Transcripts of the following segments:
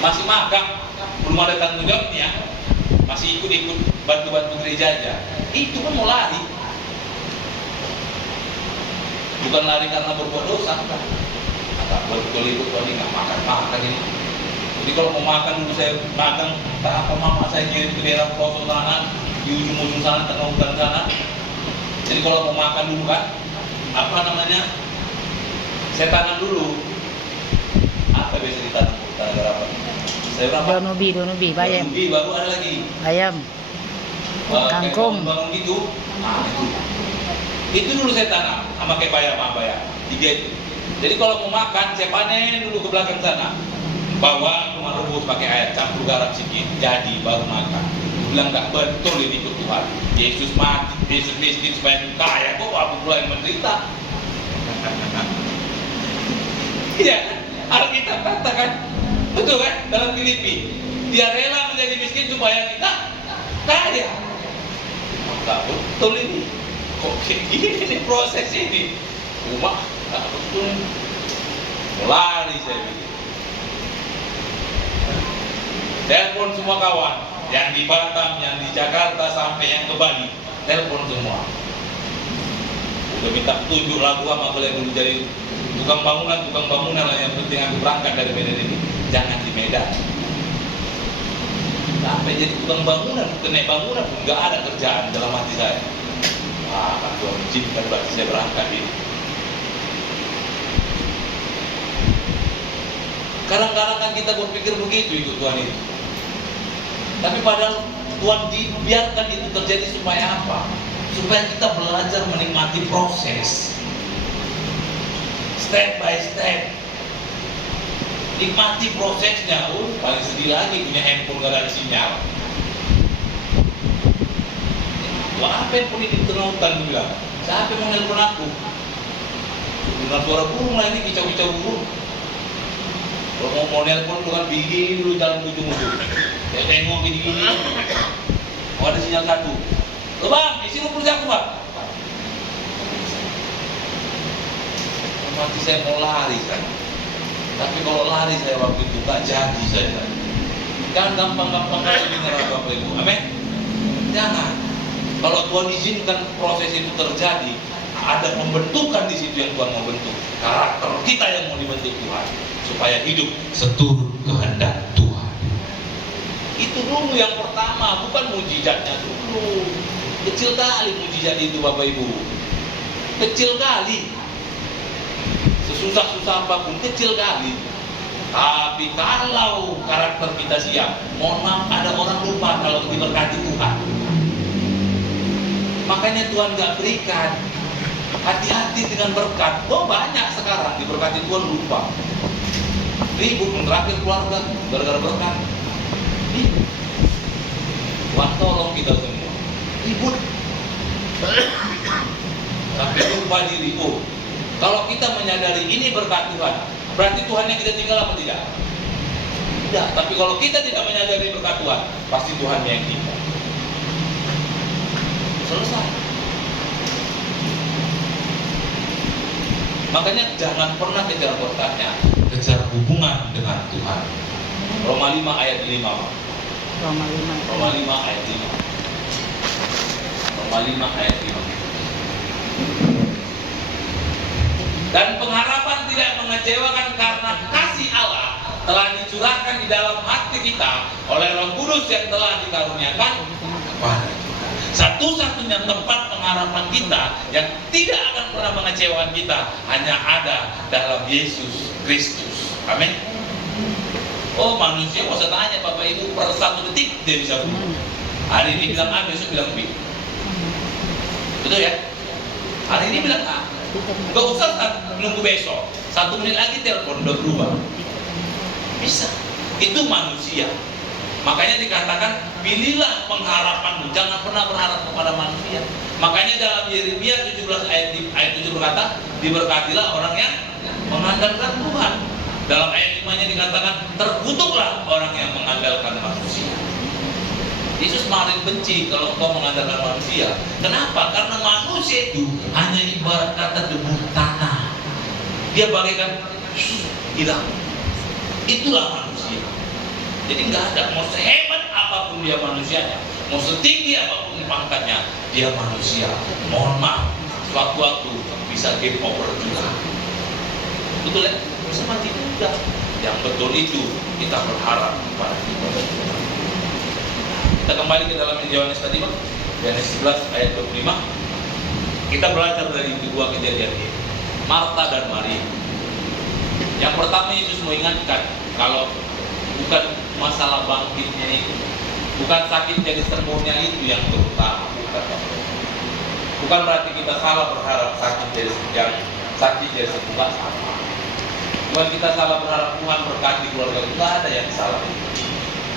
masih magang, belum ada tanggung jawabnya, masih ikut-ikut bantu-bantu gereja aja, itu kan mau lari. Bukan lari karena berbuat dosa, enggak. Betul itu tadi nggak makan ini. Jadi kalau mau makan dulu saya makan, tak apa mama saya kirim ke daerah pelosok sana, di ujung-ujung sana, tengah hutan sana. Jadi kalau mau makan dulu kan, apa namanya? Saya tanam dulu. Apa biasa ditanam? Tanam berapa? Saya berapa? Daun ubi, bayam. Daun ubi, baru ada lagi. Bayam. Kangkung. Bangun gitu. Nah, itu dulu saya tanam sama kayak bayam. 3 itu. Jadi kalau mau makan, saya panen dulu ke belakang sana. Bawa rumah rebus pakai air, campur garam sedikit, jadi baru makan. Bilang nggak betul ini ikut Tuhan. Yesus mati, Yesus miskin supaya kaya, kok aku pula yang menderita. Iya kan? Alkitab katakan, betul kan? Dalam Filipi, dia rela menjadi miskin supaya kita kaya. Nggak betul ini. Kok kayak gini nih proses ini? Cuma nggak betul. Lari saya bikin. Telepon semua kawan, yang di Batam, yang di Jakarta, sampai yang ke Bali, telepon semua. Udah minta petunjuk lagu sama boleh dulu jadi tukang bangunan lah yang penting aku berangkat dari Medan ini. Jangan di Medan. Sampai jadi tukang bangunan, naik bangunan pun nggak ada kerjaan dalam hati saya. Wah, kan Tuhan izinkan berarti saya berangkat ini. Kadang-kadang kan kita berpikir begitu ikut Tuhan itu. Tapi padahal Tuhan dibiarkan itu terjadi supaya apa? Supaya kita belajar menikmati proses. Step by step. Nikmati prosesnya. Paling sedih lagi punya handphone gak ada sinyal. Wah, apa handphone ini di tengah hutan bilang? Siapa yang mau nelpon aku? Dengan suara burung lah ini, kicau-kicau burung. Kalau mau nelpon tuh kan begini dulu jalan ujung-ujung. Ya tengok gini-gini. Oh ada sinyal satu. Loh bang, isi lu pulsa aku bang. Mati saya mau lari kan. Tapi kalau lari saya waktu itu gak jadi saya. Jangan gampang-gampang dengar Bapak Ibu. Amin. Jangan. Kalau Tuhan izinkan proses itu terjadi, ada pembentukan di situ yang Tuhan mau bentuk. Karakter kita yang mau dibentuk Tuhan supaya hidup seturut kehendak Tuhan. Itu dulu yang pertama, bukan mujizatnya dulu. Kecil kali mujizat itu Bapak Ibu. Kecil kali. Sesusah-susah apapun kecil kali. Tapi kalau karakter kita siap, mohon maaf ada orang lupa kalau diberkati Tuhan. Makanya Tuhan gak berikan. Hati-hati dengan berkat. Oh banyak sekarang diberkati Tuhan lupa. Ribut mentraktir keluarga gara-gara berkat. Tuhan tolong kita semua. Ribut. Sampai lupa diri. Oh, kalau kita menyadari ini berkat Tuhan, berarti Tuhan yang kita tinggal apa tidak? Tidak. Tapi kalau kita tidak menyadari berkat Tuhan, pasti Tuhan yang tinggal. Selesai. Makanya jangan pernah kejar berkatnya, kejar hubungan dengan Tuhan. Roma 5 ayat 5. Roma 5 ayat 5. Roma 5 ayat 5. Dan pengharapan tidak mengecewakan karena kasih Allah telah dicurahkan di dalam hati kita oleh Roh Kudus yang telah dikaruniakan kepada kita. Satu-satunya tempat pengharapan kita yang tidak akan pernah mengecewakan kita hanya ada dalam Yesus Kristus. Amin. Oh manusia nggak usah tanya Bapak Ibu per 1 detik dia bisa berubah. Hari ini bilang A, besok bilang B. Betul ya? Hari ini bilang A, nggak usah nunggu besok. 1 menit lagi telepon udah berubah. Bisa. Itu manusia. Makanya dikatakan pilihlah pengharapanmu, jangan pernah berharap kepada manusia. Makanya dalam Yeremia 17 ayat 7 berkata, diberkatilah orang yang mengandalkan Tuhan. Dalam ayat 5-nya dikatakan, terkutuklah orang yang mengandalkan manusia. Yesus paling benci kalau engkau mengandalkan manusia. Kenapa? Karena manusia itu hanya ibarat kata debu tanah. Dia bagaikan hilang. Itulah manusia. Jadi nggak ada, mau sehebat apapun dia manusianya, mau setinggi apapun pangkatnya, dia manusia. Mohon maaf, suatu-waktu bisa game over juga. Betul ya? Bisa mati juga. Yang betul itu kita berharap kepada kita. Kita kembali ke dalam Yohanes tadi, Pak. Yohanes 11 ayat 25. Kita belajar dari kedua kejadian ini, Marta dan Maria. Yang pertama Yesus mengingatkan kalau bukan masalah bangkitnya itu, bukan sakit jadi sembuhnya itu yang terutama. Bukan berarti kita salah berharap sakit jadi sembuh, nggak sama. Bukan kita salah berharap Tuhan berkati keluarga kita, nggak ada yang salah.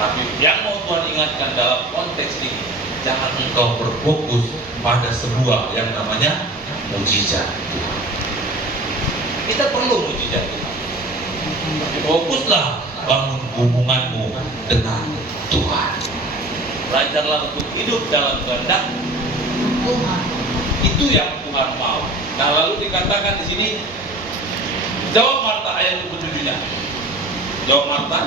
Tapi yang mau Tuhan ingatkan dalam konteks ini, jangan engkau berfokus pada sebuah yang namanya mujizat Tuhan. Kita perlu mujizat Tuhan. Fokuslah bangun hubunganmu dengan Tuhan. Belajarlah untuk hidup dalam kehendak Tuhan. Itu yang Tuhan mau. Nah, lalu dikatakan di sini, jawab Marta ayat 27-nya. Jawab Marta,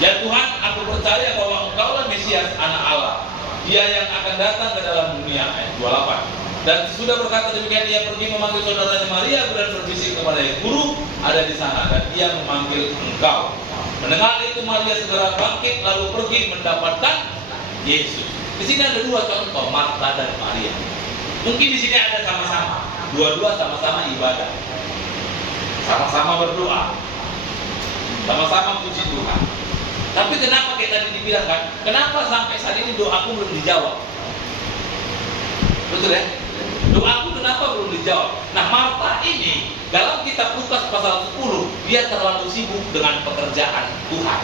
ya Tuhan, aku percaya bahwa Engkaulah Mesias, Anak Allah, Dia yang akan datang ke dalam dunia. Ayat 28. Dan sudah berkata demikian, ia pergi memanggil saudaranya Maria dan berbisik kepada guru ada di sana, dan dia memanggil engkau. Mendengar itu Maria segera bangkit lalu pergi mendapatkan Yesus. Di sini ada dua contoh, Marta dan Maria. Mungkin di sini ada sama-sama, dua-dua sama-sama ibadah, sama-sama berdoa, sama-sama puji Tuhan. Tapi kenapa kayak tadi dibilang kan, kenapa sampai saat ini doaku belum dijawab? Betul ya? Doaku kenapa belum dijawab? Nah, Marta ini dalam kitab Lukas pasal 10, dia terlalu sibuk dengan pekerjaan Tuhan.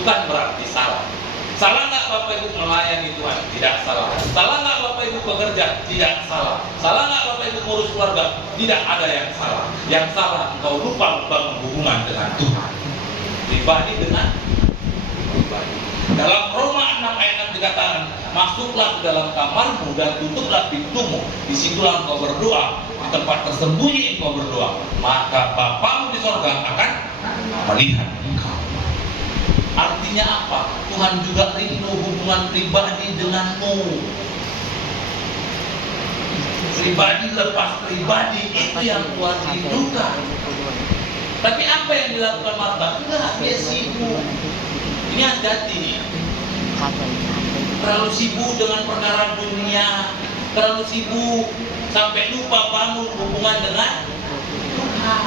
Bukan berarti salah. Salah nggak Bapak Ibu melayani Tuhan? Tidak salah. Salah nggak Bapak Ibu bekerja? Tidak salah. Salah nggak Bapak Ibu ngurus keluarga? Tidak ada yang salah. Yang salah engkau lupa membangun hubungan dengan Tuhan. Pribadi dengan pribadi. Dalam Roma 6 ayat 6 dikatakan, masuklah ke dalam kamarmu dan tutuplah pintumu. Disitulah engkau berdoa, di tempat tersembunyi engkau berdoa, maka Bapamu di sorga akan melihat engkau. Artinya apa? Tuhan juga rindu hubungan pribadi denganmu. Pribadi lepas pribadi, itu yang Tuhan rindukan. Tapi apa yang dilakukan Marta? Enggak, dia sibuk. Ini hati-hati. Terlalu sibuk dengan perkara dunia, terlalu sibuk sampai lupa bangun hubungan dengan Tuhan.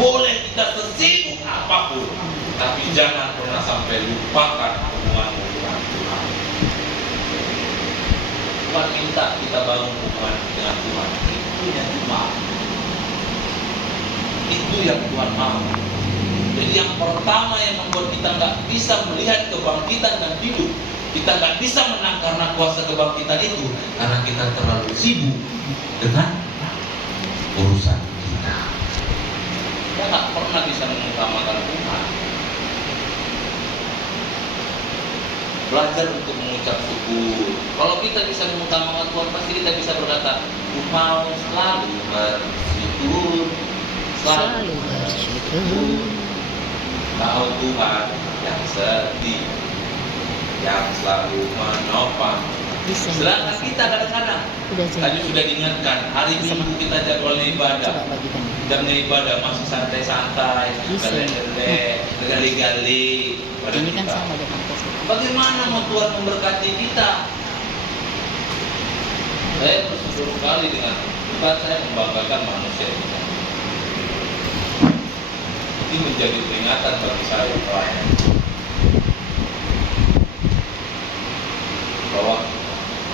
Boleh kita sesibuk apapun, tapi jangan pernah sampai lupakan hubungan dengan Tuhan. Tuhan minta kita bangun hubungan dengan Tuhan. Itu yang Tuhan. Itu yang Tuhan mau. Jadi yang pertama yang membuat kita nggak bisa melihat kebangkitan dan hidup, kita nggak bisa menang karena kuasa kebangkitan itu, karena kita terlalu sibuk dengan urusan kita. Kita nggak pernah bisa mengutamakan Tuhan. Belajar untuk mengucap syukur. Kalau kita bisa mengutamakan Tuhan, pasti kita bisa berkata, "Aku mau selalu bersyukur, selalu bersyukur." Tahu Tuhan yang setia, yang selalu menopang. Sedangkan kita kadang-kadang tadi sudah diingatkan, hari Minggu kita jadwalnya ibadah, jamnya ibadah masih santai-santai, gali-gali. Ini kan sama dengan Bagaimana mau Tuhan memberkati kita? Saya bersyukur sekali dengan bukan saya membanggakan manusia ini. Ini menjadi peringatan bagi saya pelayan, bahwa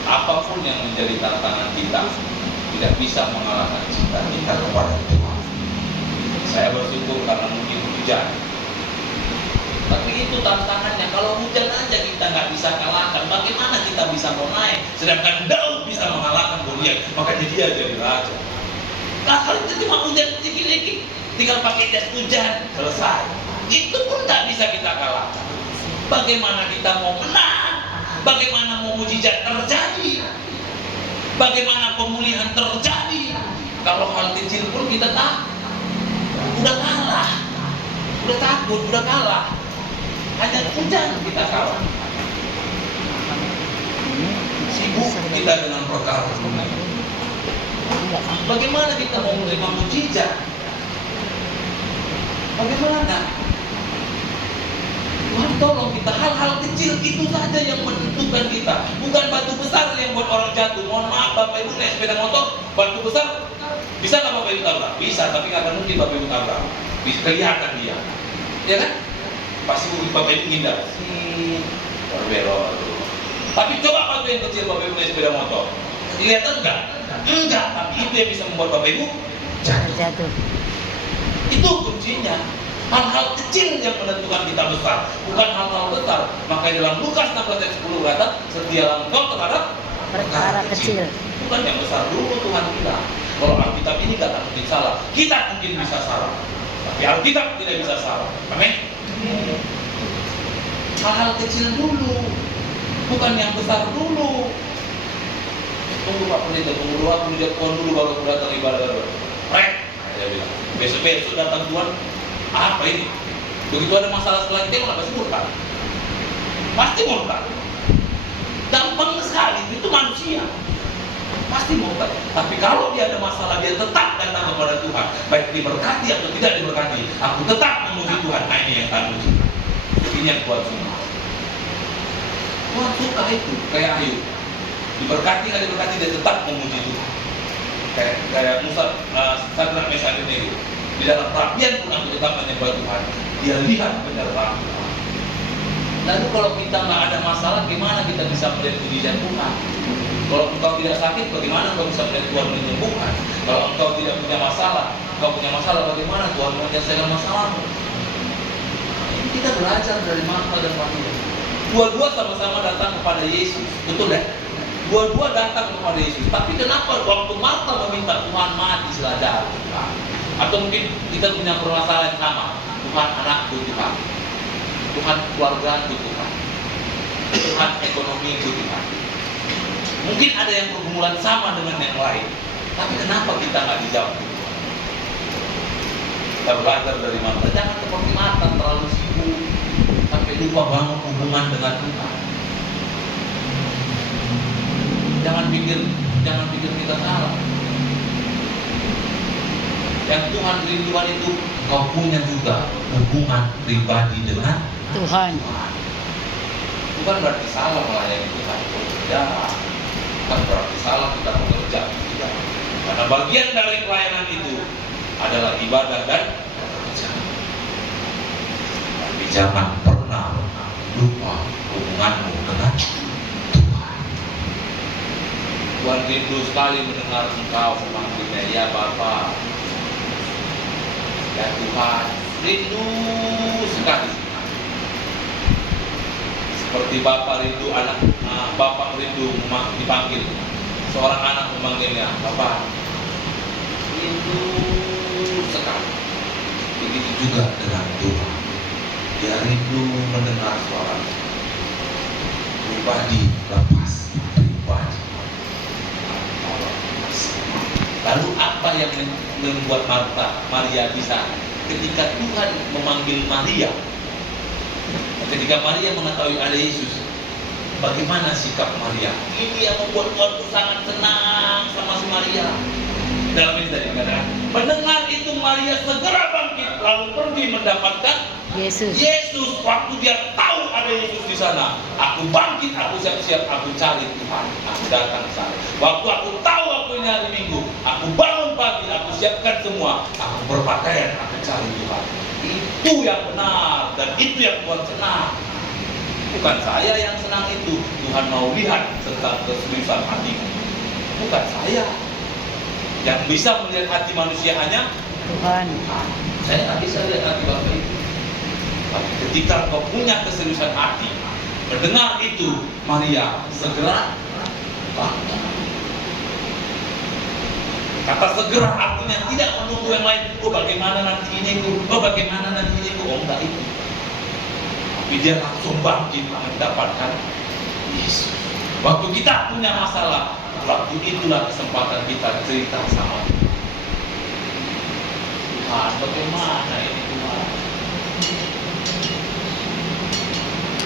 apapun yang menjadi tantangan kita tidak bisa mengalahkan cinta kita kepada Tuhan. Saya bersyukur karena mungkin hujan, tapi itu tantangannya. Kalau hujan aja kita nggak bisa kalahkan, bagaimana kita bisa mau naik? Sedangkan Daud bisa mengalahkan Goliat, makanya dia jadi raja. Nah, kalau itu cuma hujan sedikit-sedikit, tinggal pakai jas hujan, selesai. Itu pun tak bisa kita kalahkan. Bagaimana kita mau menang? Bagaimana mau mujizat terjadi? Bagaimana pemulihan terjadi? Kalau hal kecil pun kita tak, udah kalah, udah takut. takut, udah kalah. Hanya hujan kita kalah. Sibuk kita dengan perkara dunia. Bagaimana kita mau menerima mujizat? Bagaimana? Tuhan tolong kita, hal-hal kecil itu saja yang menentukan kita. Bukan batu besar yang buat orang jatuh. Mohon maaf Bapak Ibu naik sepeda motor, batu besar bisa nggak Bapak Ibu tabrak? Bisa, tapi nggak akan mungkin Bapak Ibu tabrak. Bisa kelihatan dia, ya kan? Pasti Bapak Ibu ngindar. Berbelok. Tapi coba batu yang kecil Bapak Ibu naik sepeda motor, kelihatan enggak? Enggak, tapi itu yang bisa membuat Bapak Ibu jatuh. Itu kuncinya. Hal-hal kecil yang menentukan kita besar, bukan hal-hal besar. Makanya dalam Lukas 16 ayat 10 kata, setialah engkau terhadap perkara kecil. Bukan yang besar dulu Tuhan bilang. Kalau Alkitab ini gak akan mungkin salah. Kita mungkin bisa salah, tapi Alkitab tidak bisa salah. Amin. Hal-hal kecil dulu, bukan yang besar dulu. Tunggu Pak Pendeta, tunggu dulu, aku lihat Tuhan dulu baru datang ibadah. Dia bilang, besok datang Tuhan. Apa ini? Begitu ada masalah setelah kita, pasti murtad. Pasti murtad. Gampang sekali, itu manusia. Pasti murtad. Tapi kalau dia ada masalah, dia tetap datang kepada Tuhan. Baik diberkati atau tidak diberkati, aku tetap memuji Tuhan. Nah, ini yang Tuhan puji. Ini yang Tuhan suka. Tuhan suka itu, kayak Ayub. Diberkati nggak diberkati, dia tetap memuji Tuhan. Kayak Musa, Sadrak, Mesak, Abednego. Di dalam perapian pun aku tetap menyembah Tuhan. Dia lihat penyertaan Tuhan. Lalu kalau kita nggak ada masalah, gimana kita bisa melihat mujizat Tuhan? Kalau engkau tidak sakit, bagaimana engkau bisa melihat Tuhan menyembuhkan? Kalau engkau tidak punya masalah, bagaimana Tuhan menyelesaikan masalahmu? Ini kita belajar dari Marta dan Maria. Dua-dua sama-sama datang kepada Yesus, betul ya? Dua-dua datang kepada Yesus. Tapi kenapa waktu Marta meminta Tuhan mati selajah Tuhan? Atau mungkin kita punya permasalahan yang sama. Tuhan anakku Tuhan, Tuhan keluarga Tuhan, Tuhan ekonomi Tuhan. Mungkin ada yang pergumulan sama dengan yang lain. Tapi kenapa kita nggak dijawab? Kita belajar dari Marta. Jangan seperti Marta terlalu sibuk sampai lupa bangun hubungan dengan Tuhan. Jangan pikir kita salah. Yang Tuhan rindukan itu kau punya juga hubungan pribadi dengan Tuhan. Bukan berarti salah melayani Tuhan. Ya, bukan berarti salah kita bekerja. Tidak. Karena bagian dari pelayanan itu adalah ibadah dan pekerjaan. Tapi jangan pernah lupa hubunganmu dengan Tuhan. Tuhan rindu sekali mendengar engkau memanggilnya, ya Bapa. Ya Tuhan, rindu sekali. Seperti Bapak rindu Bapak rindu dipanggil. Seorang anak memanggilnya, Bapak. Rindu sekali. Begitu juga dengan Tuhan. Dia rindu mendengar suara pribadi lepas pribadi. Lalu apa yang membuat Maria bisa ketika Tuhan memanggil Maria? Ketika Maria mengetahui ada Yesus, bagaimana sikap Maria? Ini yang membuat Tuhan sangat senang sama si Maria. Dalam ini tadi katakan, mendengar itu Maria segera bangkit lalu pergi mendapatkan Yesus. Waktu dia tahu ada Yesus di sana, aku bangkit, aku siap-siap, aku cari Tuhan, aku datang ke sana. Waktu aku tahu aku ini hari Minggu, aku bangun pagi, aku siapkan semua, aku berpakaian, aku cari Tuhan. Itu yang benar dan itu yang Tuhan senang. Bukan saya yang senang itu. Tuhan mau lihat tentang keseriusan hatimu. Bukan saya. Yang bisa melihat hati manusia hanya Tuhan. Saya tak bisa lihat hati Bapak itu. Tapi ketika kau punya keseriusan hati, mendengar itu, Maria segera bangun. Kata segera artinya tidak menunggu yang lain. Oh bagaimana nanti ini, oh bagaimana nanti ini, oh enggak itu. Tapi dia langsung bangkit mendapatkan Yesus. Waktu kita punya masalah, waktu itulah kesempatan kita cerita sama Tuhan. Bagaimana ini?